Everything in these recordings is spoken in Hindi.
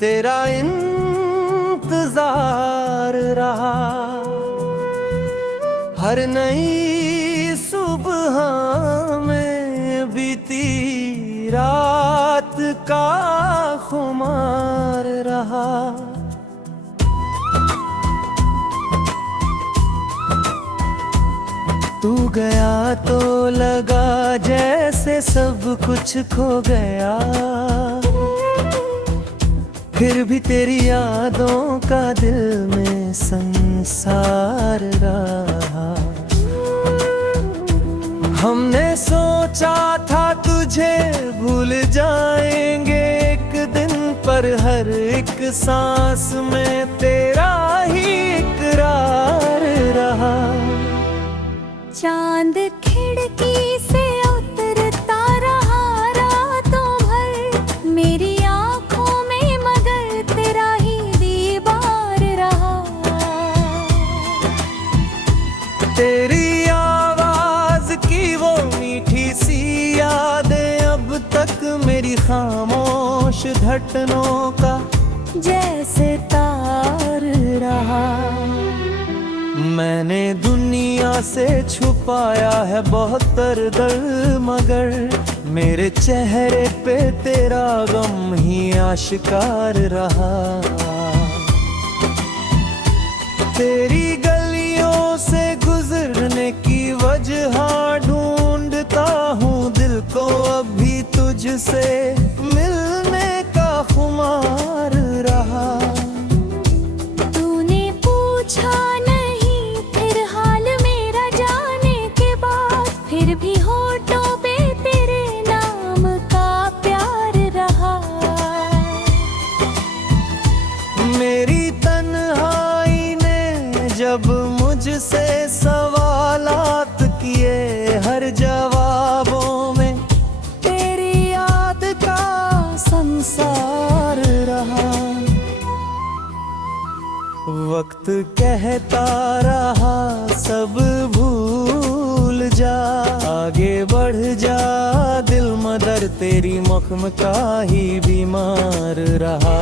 तेरा इंतजार रहा। हर नई सुबह में बीती रात का खुमार रहा। तू गया तो लगा जैसे सब कुछ खो गया, फिर भी तेरी यादों का दिल में संसार रहा। हमने सोचा था तुझे भूल जाएंगे एक दिन, पर हर एक सांस में तेरा ही इकरार रहा। चांद खिड़की से उतरता रहा रातों भर मेरी आंखों में, मगर तेरा ही दीवार रहा। तेरी आवाज की वो मीठी सी यादें अब तक मेरी खामोश धड़कनों का जैसे तार रहा। मैंने दुनिया से छुपाया है बहुत दर्द, मगर मेरे चेहरे पे तेरा गम ही आशिकार रहा। तेरी गलियों से गुजरने की वजह ढूंढता हूँ, दिल को अभी तुझसे मिलने का खुमार रहा। तूने पूछा फिर भी होठों पे तेरे नाम का प्यार रहा। मेरी तन्हाई ने जब मुझसे सवालात किए, हर जवाबों में तेरी याद का संसार रहा। वक्त कहता रहा सब भूल जा, आगे बढ़ जा दिल मदर तेरी मख्म का ही बीमार रहा।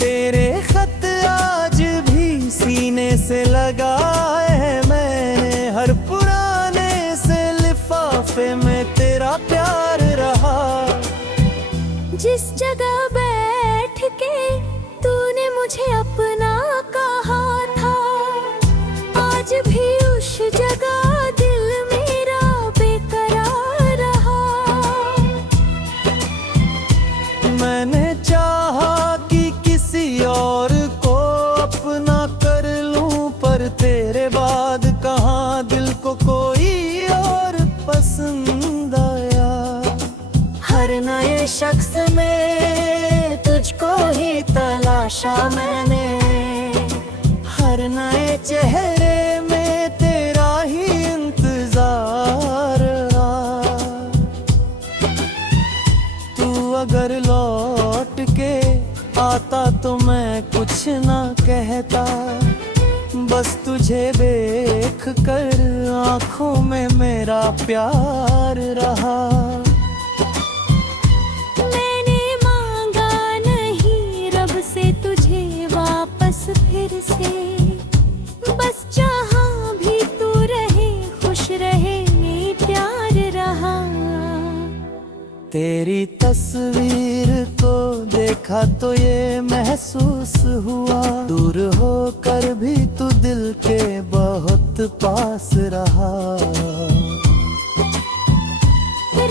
तेरे खत आज भी सीने से लगाए हैं मैंने, हर पुराने से लिफाफे में तेरा प्यार रहा। जिस जगह बैठ के तूने मुझे अपना कहा था, आज भी उस जगह दिल मेरा बेकरार रहा। मैंने चाहा कि किसी और को अपना कर लूं, पर तेरे बाद कहाँ दिल को कोई और पसंद आया। हर नए शख्स में तुझको ही तलाशा मैंने, हर नए चेहरे में तेरा ही इंतजार रहा। तू अगर लौट के आता तो मैं कुछ ना कहता, बस तुझे देख कर आंखों में मेरा प्यार रहा। मैंने मांगा नहीं रब से तुझे वापस फिर से, बस जहाँ भी तू रहे खुश रहे ये प्यार रहा। तेरी तस्वीर को देखा तो ये महसूस हुआ, दूर होकर भी तू दिल के बहुत पास रहा।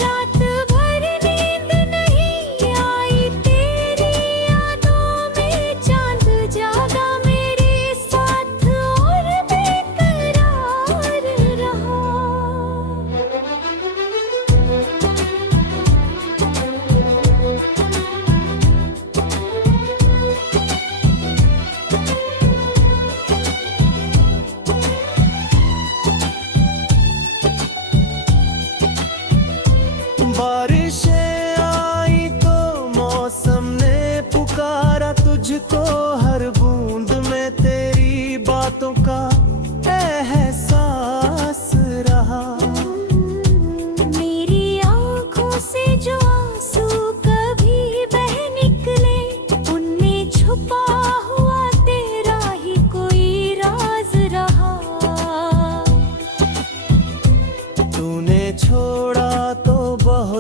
रात भर नींद नहीं आई तेरी यादों में, चांद जागा मेरे साथ और बेकरार रहा।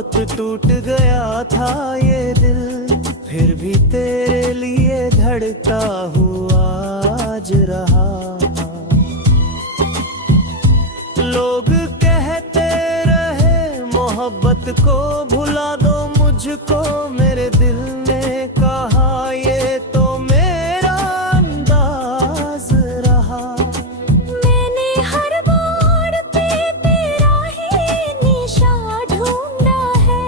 बहुत टूट गया था ये दिल, फिर भी तेरे लिए धड़का हुआ आज रहा। लोग कहते रहे मोहब्बत को भुला दो मुझको, मेरे दिल ने कहा ये तो मेरा अंदाज रहा। मैंने हर मोड़ पे तेरा ही निशा ढूंढा है,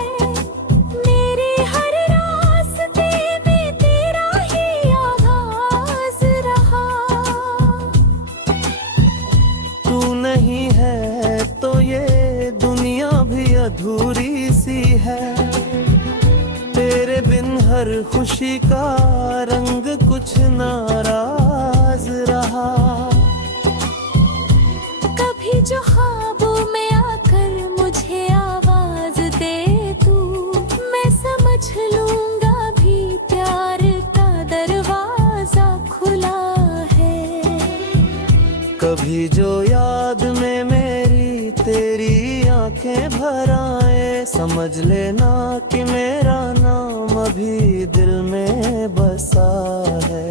मेरे हर रास्ते में तेरा ही आभास रहा। तू नहीं है तो ये दुनिया भी अधूरी सी है, तेरे बिन हर खुशी का रंग कुछ नाराज रहा। कभी जो ख्वाबों में आकर मुझे आवाज दे तू, मैं समझ लूंगा भी प्यार का दरवाजा खुला है। कभी जो याद में मेरी तेरी आंखें भर आए, समझ लेना कि मेरा नाम अभी दिल में बसा है।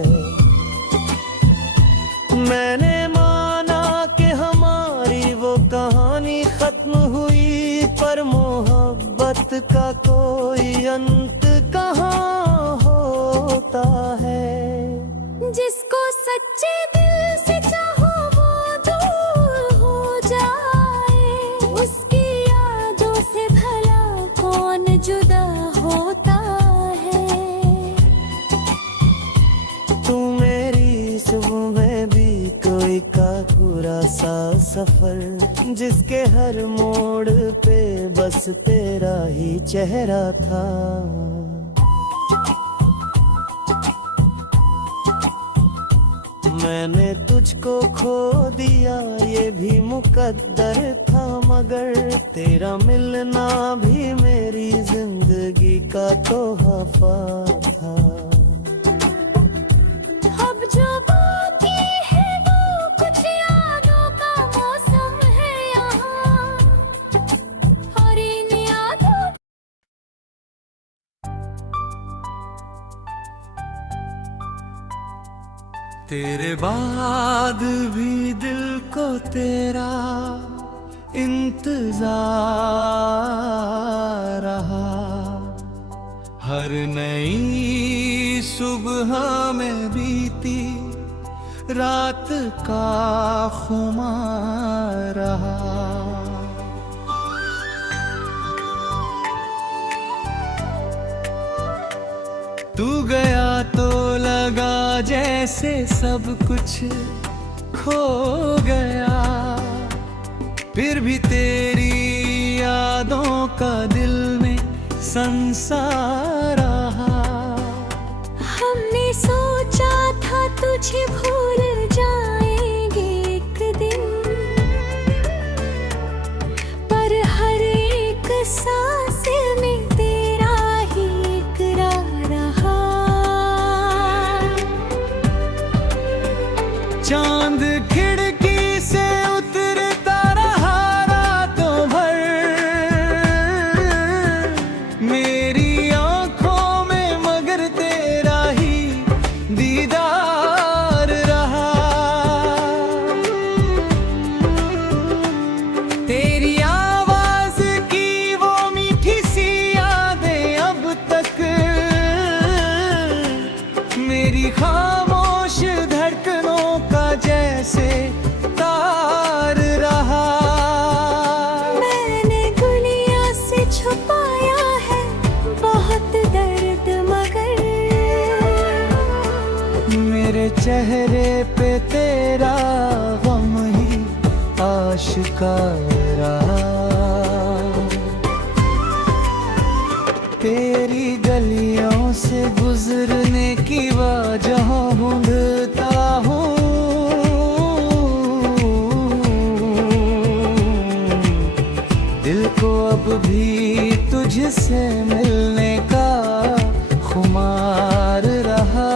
मैंने माना कि हमारी वो कहानी खत्म हुई, पर मोहब्बत का कोई अंत कहाँ होता है। जिसको सच्चे दिल से चाहो वो दूर हो जाए, उसकी यादों से भला कौन जुदा होता है। तू मेरी सुबह में भी कोई का पूरा सा सफर, जिसके हर मोड़ पे बस तेरा ही चेहरा था। मैंने तुझको खो दिया ये भी मुकद्दर था, मगर तेरा मिलना भी मेरी जिंदगी का तोहफा था। अब जो बाकी है वो कुछ यादों का मौसम है यहाँ, और इन यादों तेरे बाद भी दिल को तेरा इंतजार रहा, हर नई सुबह में बीती रात का खुमार रहा। तू गया तो लगा जैसे सब कुछ खो गया, फिर भी तेरी यादों का दिल में संसार रहा। हमने सोचा था तुझे भूल जाएंगे एक दिन, पर हर एक सांस में तेरा ही इकरार रहा। चांद खिड़की से उतरता रहा रातों भर, मेरी आंखों में मगर तेरा ही दीदार रहा। तेरी आवाज की वो मीठी सी यादें अब तक मेरी खामोश धड़कनों का जैसे तार रहा। मैंने गुलिया से छुपाया है बहुत दर्द, मगर मेरे चेहरे पे तेरा गम ही आशिकारा। तेरी गलियों से गुजरने की वजह ढूंढता हूँ, दिल को अब भी तुझसे मिलने का खुमार रहा।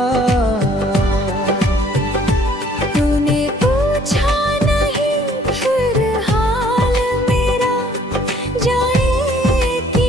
तूने पूछा नहीं फिर हाल मेरा, जाने की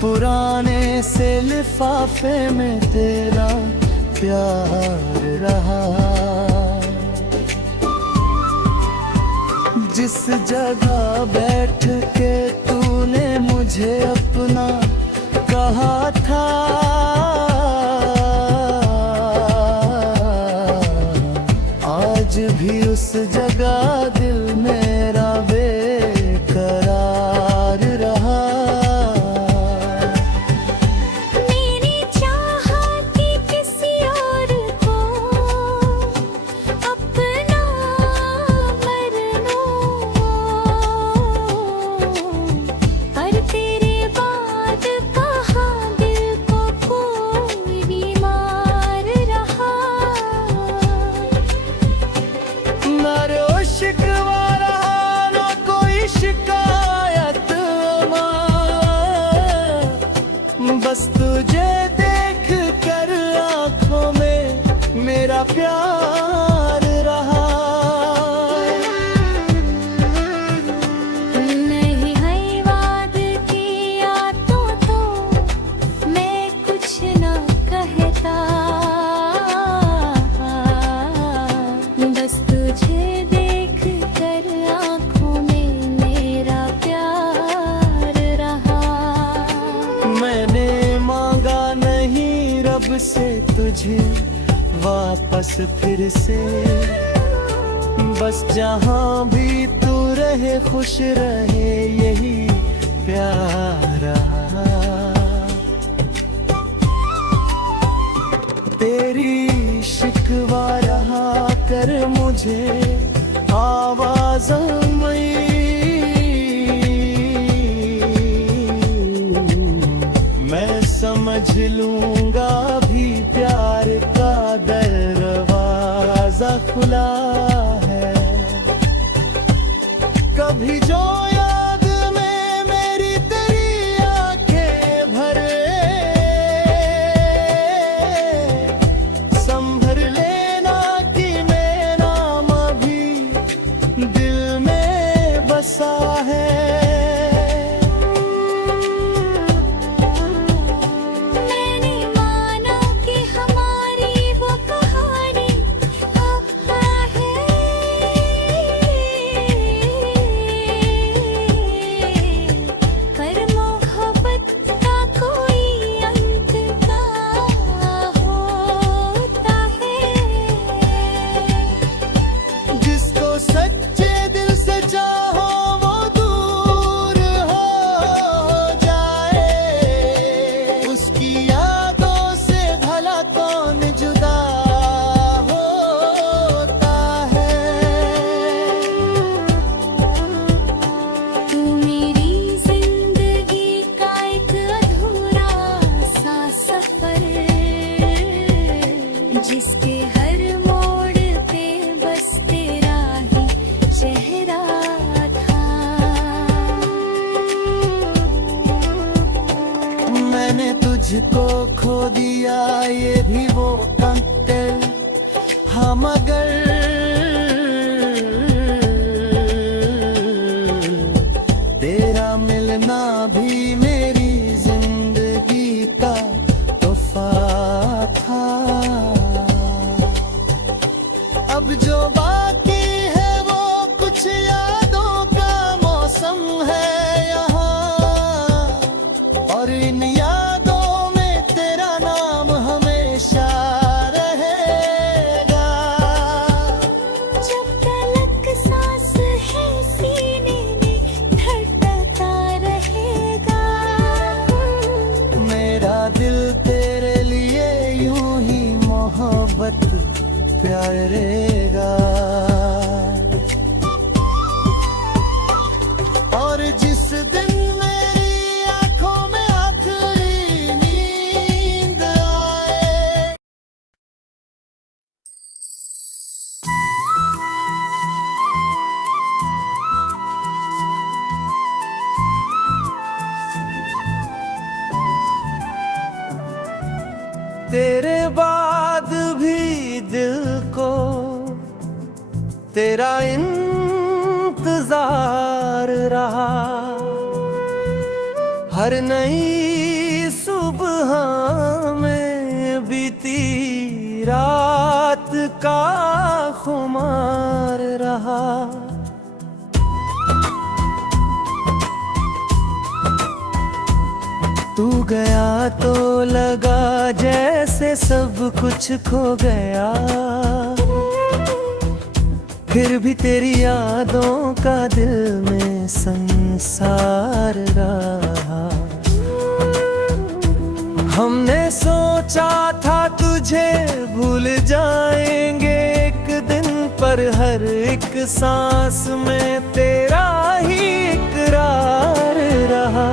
पुराने से लिफाफे में तेरा प्यार रहा। जिस जगह बैठ के तूने मुझे अपना कहा था, आज भी उस जगह दिल मेरा बेकरार रहा। मेरी चाहती किसी और को अपना मरनूं, पर तेरे बाद कहाँ दिल को कोई बीमार रहा। ना रो शिकवा रहा ना कोई शिकायत माँ, बस तुझे देख कर आँखों में मेरा प्यार रहा। नहीं है वाद किया तो मैं कुछ न कहता, बस तुझे देख कर आँखों में मेरा प्यार रहा। मैंने मांगा नहीं रब से तुझे वापस फिर से, बस जहाँ भी तू रहे खुश रहे यही प्यार रहा। तेरी शिकवा रहा कर मुझे आवाज़ मैं समझ लूंगा भी प्यार का दरवाजा खुला है। कभी जो याद में मेरी तेरी आंखें भरे, संभर लेना कि मेरा नाम अभी दिल में बसा है। मैंने माना कि हमारी वो कहानी अब है, पर मोहब्बत का कोई अंत का होता है। जिसको सच्चे दिल से चाहो वो दूर हो जाए, उसकी यादों से भला कौन जुदा होता है। तू मेरी जिंदगी का एक अधूरा सा सफर, जिसके हर मोड़ पे बस तेरा ही चेहरा था। मैंने तुझको खो दिया ये भी वो अंतर, हाँ मगर तेरा मिलना भी मेरी जिंदगी का तोहफा था। अब जो बाकी है वो कुछ यादों का मौसम है यहाँ, और इन यादों में तेरा नाम हमेशा रहेगा। जब तलक सांस है सीने में धड़कता रहेगा। मेरा दिल तेरे लिए यूं ही मोहब्बत प्यार रहेगा। और जिस दिन मेरी आंखों में आखिरी नींद आए, तेरे बाद भी दिल को तेरा इंतजार रहा। हर नई रात का खुमार रहा। तू गया तो लगा जैसे सब कुछ खो गया, फिर भी तेरी यादों का दिल में संसार रहा। हमने सोचा था तुझे भूल जाएंगे एक दिन, पर हर एक सांस में तेरा ही इकरार रहा।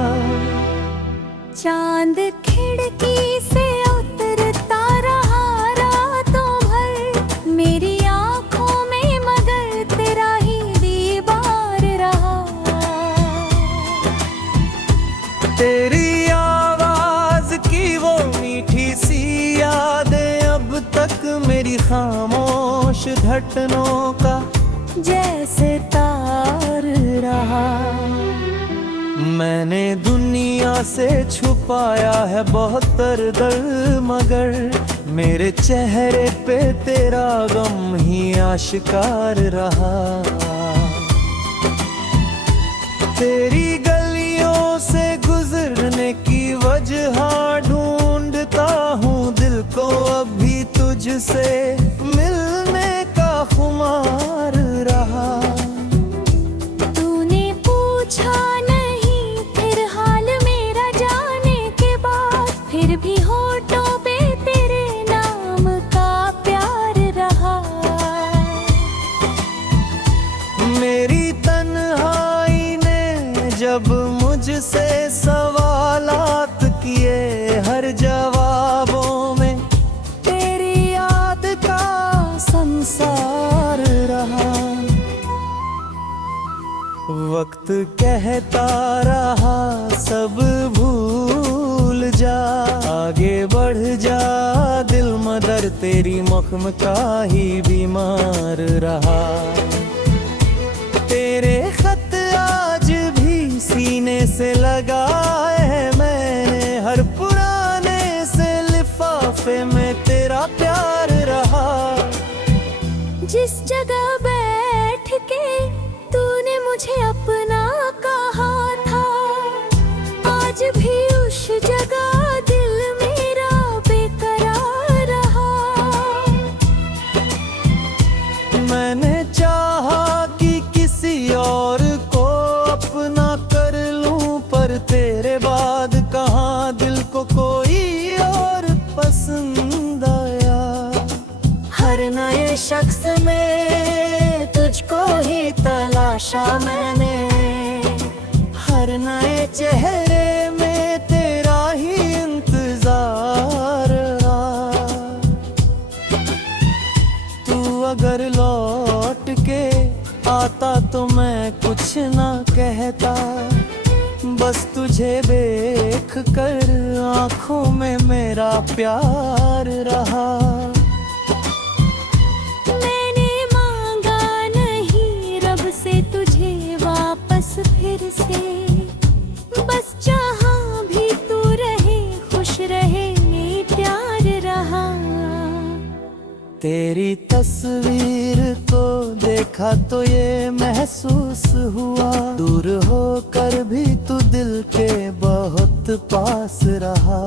चांद खिड़की से उतरता रहा रातों भर मेरी आंखों में, मगर तेरा ही दीवार रहा। तेरी आवाज की वो मीठी सी यादें अब तक मेरी खामोश धड़कनों का जैसे तार रहा। मैंने दुनिया से छुपाया है बहुत दर्द, मगर मेरे चेहरे पे तेरा गम ही आशिकार रहा। तेरी गलियों से गुजरने की वजह ढूंढता हूँ, दिल को अभी तुझसे मिलने का खुमार रहा। तूने पूछा फिर भी होठों पे तेरे नाम का प्यार रहा। मेरी तन्हाई ने जब मुझसे सवालात किए, हर जवाबों में तेरी याद का संसार रहा। वक्त कहता रहा सब भूल जा, आगे बढ़ जा दिल मदर तेरी मख्म का ही बीमार रहा। तेरे खत आज भी सीने से लगाए हैं मैंने, हर पुराने से लिफाफे में तेरा प्यार रहा। जिस जगह बैठ के तूने मुझे अपना कहा था, आज भी उस जगह दिल मेरा बेकरार रहा। मैंने चाहा कि किसी और को अपना कर लूं, पर तेरे बाद कहाँ दिल को कोई और पसंद आया। हर नए शख्स में तुझको ही तलाशा मैंने, हर नए चेहरे में तेरा ही इंतजार रहा। तू अगर लौट के आता तो मैं कुछ ना कहता, बस तुझे देख कर आंखों में मेरा प्यार रहा। मैंने मांगा नहीं रब से तुझे वापस फिर से, बस जहाँ भी तू रहे खुश रहे ये प्यार रहा। तेरी तस्वीर को देखा तो ये महसूस हुआ, दूर होकर भी तू दिल के बहुत पास रहा।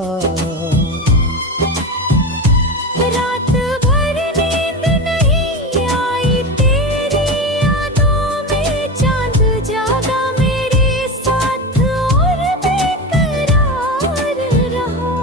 रात भर नींद नहीं आई तेरी यादों में, चांद जागा मेरे साथ और बेकरार रहा।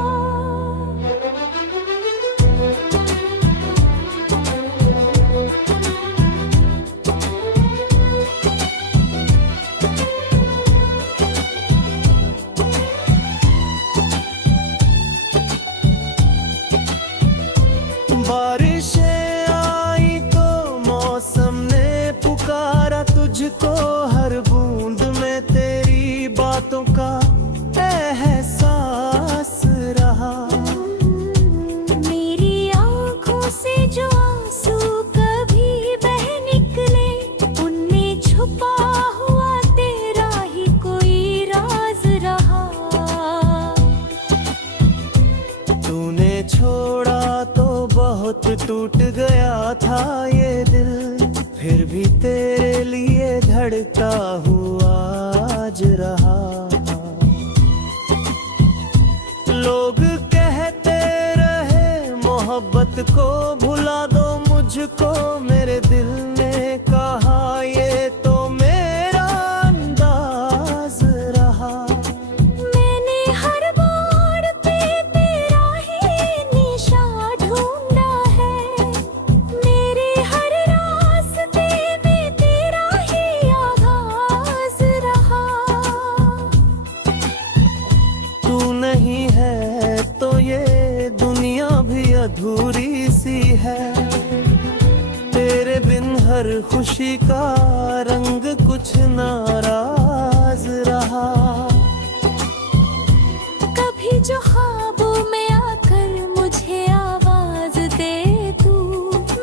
टूट गया था ये दिल, फिर भी तेरे लिए धड़का हुआ आज रहा। लोग कहते रहे मोहब्बत को भुला दो मुझको, मेरे दिल ने कहा ये तो मेरा अंदाज रहा। मैंने हर मोड़ पे तेरा ही निशा ढूंढा है, मेरे हर रास्ते में तेरा ही आवाज रहा। तू नहीं है तो ये दुनिया भी अधूरी सी है, तेरे बिन हर खुशी का रंग कुछ नाराज रहा। कभी जो ख्वाबों में आकर मुझे आवाज दे तू,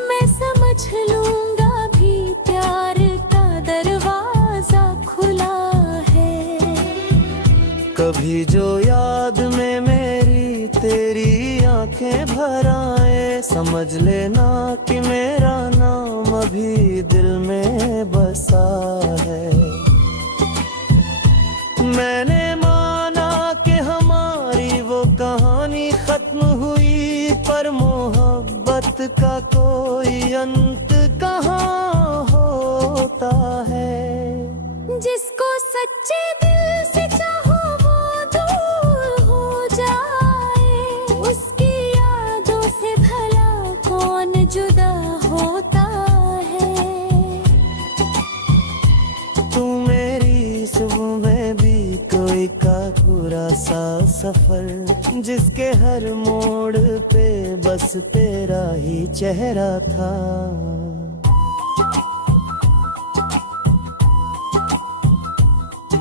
मैं समझ लूंगा भी प्यार का दरवाजा खुला है। कभी जो याद में मेरी तेरी आंखें भर आए, समझ लेना कि मेरा नाम अभी दिल में बसा है। मैंने माना कि हमारी वो कहानी खत्म हुई, पर मोहब्बत का कोई अंत कहाँ होता है। जिसको सच्चे दिल से चाहो वो दूर हो जाए, उसकी यादों से भला कौन जुदा होता है। तू मेरी सुबह में भी कोई का पूरा सा सफर, जिसके हर मोड़ पे बस तेरा ही चेहरा था।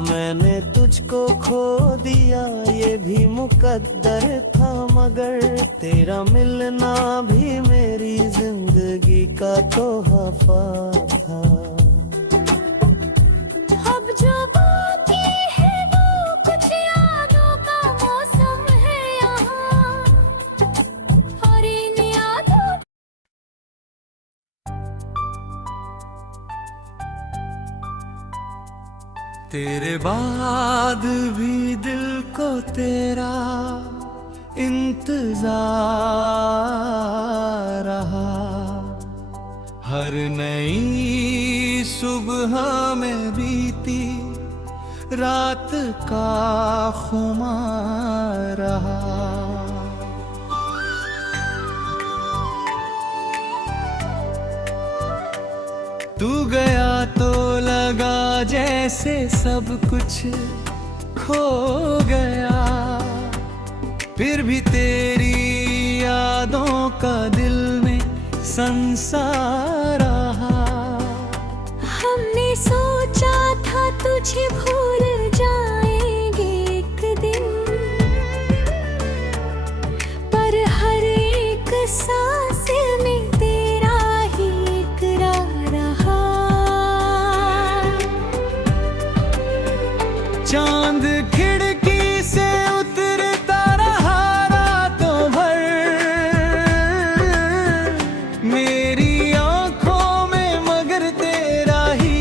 मैंने तुझको खो दिया ये भी मुकद्दर था, मगर तेरा मिलना भी मेरी जिंदगी का तोहफा था। अब जो बाकी है वो कुछ यादों का मौसम है यहाँ, और इन यादों तेरे बाद भी दिल को तेरा इंतजार रहा। हर नई सुबह में बीती रात का खुमार रहा। तू गया तो लगा जैसे सब कुछ खो गया, फिर भी तेरी यादों का दिल में संसार रहा। हमने सोचा था तुझे भूल जाएंगे एक दिन, पर हर एक सांस में तेरा ही इकरार रहा। चांद खिड़की से उतरता रहा रातों भर, मेरी आंखों में मगर तेरा ही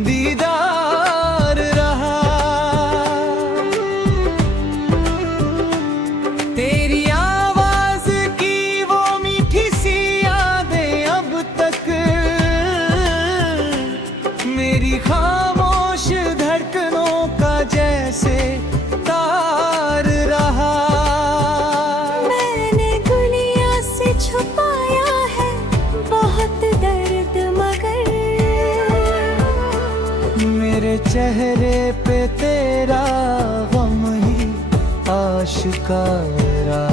दीदार रहा। तेरी आवाज की वो मीठी सी यादें अब तक मेरी खामोश धड़कनों का जैसे तार रहा। मैंने दुनिया से छुपाया है बहुत दर्द, मगर मेरे चेहरे पे तेरा गम ही आशिकारा।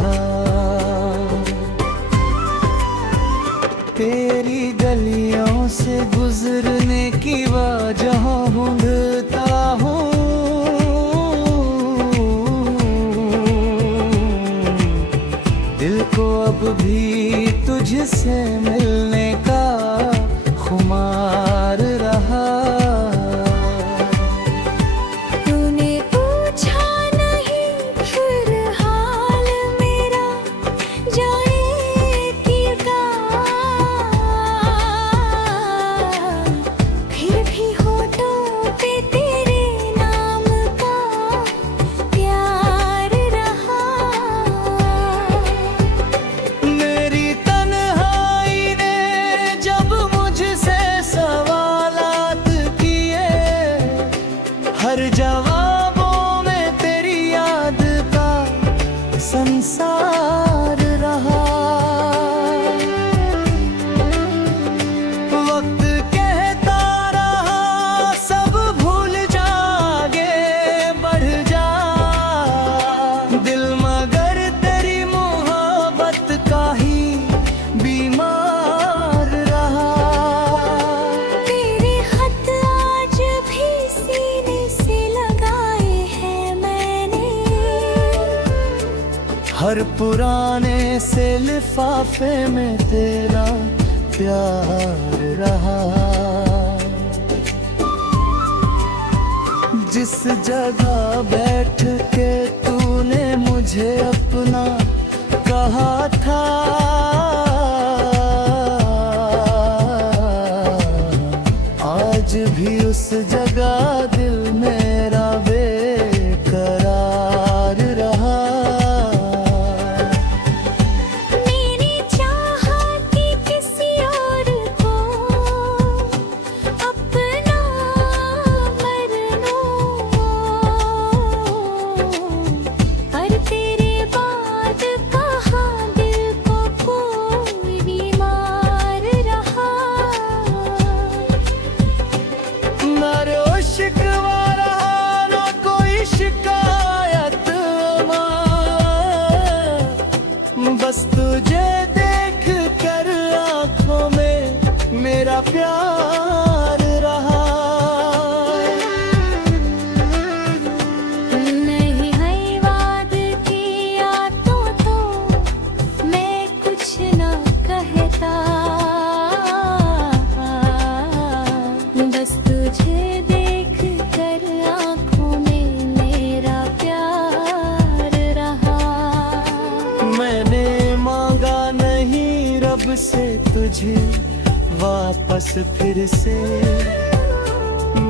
तेरी गलियों से गुजरने की वजह ढूंढता हूँ, दिल को अब भी तुझसे मिलने का खुमार रहा। तूने पूछा नहीं फिर हाल मेरा, जाने की का हर पुराने से लिफाफे में तेरा प्यार रहा। जिस जगह बैठ के तूने मुझे अपना कहा था, आज भी उस जगह दिल मेरा बेकरार रहा। मेरी चाहती किसी और को अपना मरनूं, पर तेरे बाद कहाँ दिल को कोई बीमार रहा। ना रो शिकवा रहा ना कोई शिकायत माँ, बस तुझे देख कर आँखों में मेरा प्यार रहा। नहीं है वाद किया तो मैं कुछ न कहता, बस तुझे देख कर आँखों में मेरा प्यार रहा। मैंने मांगा नहीं रब से तुझे वापस फिर से,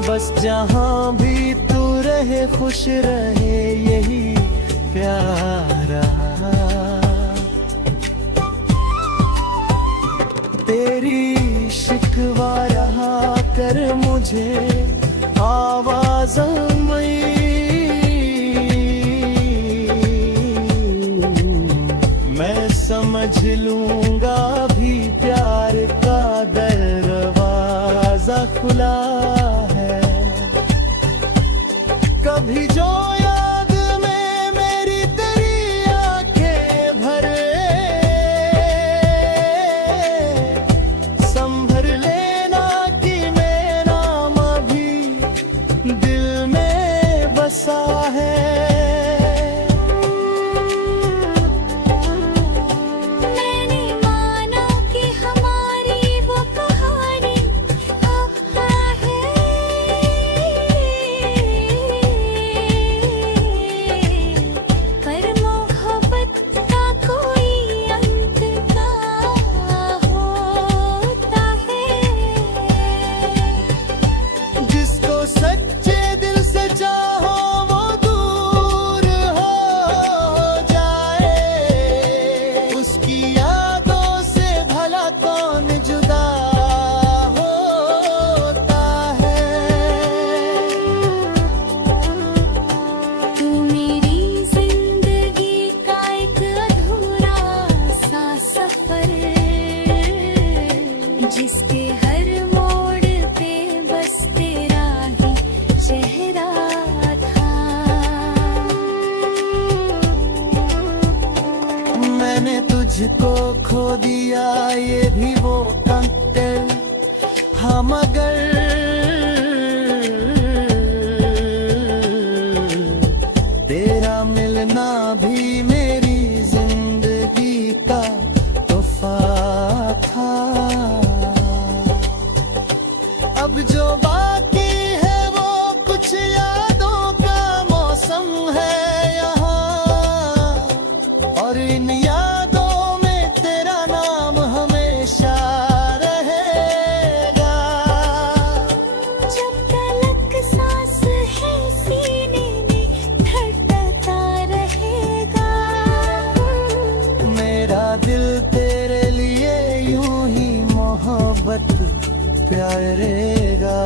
बस जहाँ भी तू रहे खुश रहे यही प्यार रहा। तेरी शिकवा रहा कर मुझे आवाज़ मैं समझ लूंगा भी प्यार का दरवाजा खुला है। कभी जो याद में मेरी तेरी आंखें भरे, संभर लेना कि मेरा नाम अभी दिल में बसा है। मैंने माना कि हमारी वो कहानी अफ़वाह है, पर मोहब्बत का कोई अंत का होता है। जिसको सच्चे दिल से चाहो वो दूर हो जाए, उसकी यादों से भला कौन जुदा होता है। तू मेरी जिंदगी का एक अधूरा सा सफर, जिसके हर मोड़ पे बस तेरा ही चेहरा था। मैंने तुझको खो दिया ये भी वो कंटेल, हाँ मगर तेरा मिलना भी मेरी जिंदगी का तोहफा था। अब जो बाकी है वो कुछ यादों का मौसम है यहाँ, और इन यादों में तेरा नाम हमेशा रहेगा। जब तलक सांस है सीने में धड़कता रहेगा। मेरा दिल तेरे लिए यूं ही मोहब्बत प्यारेगा।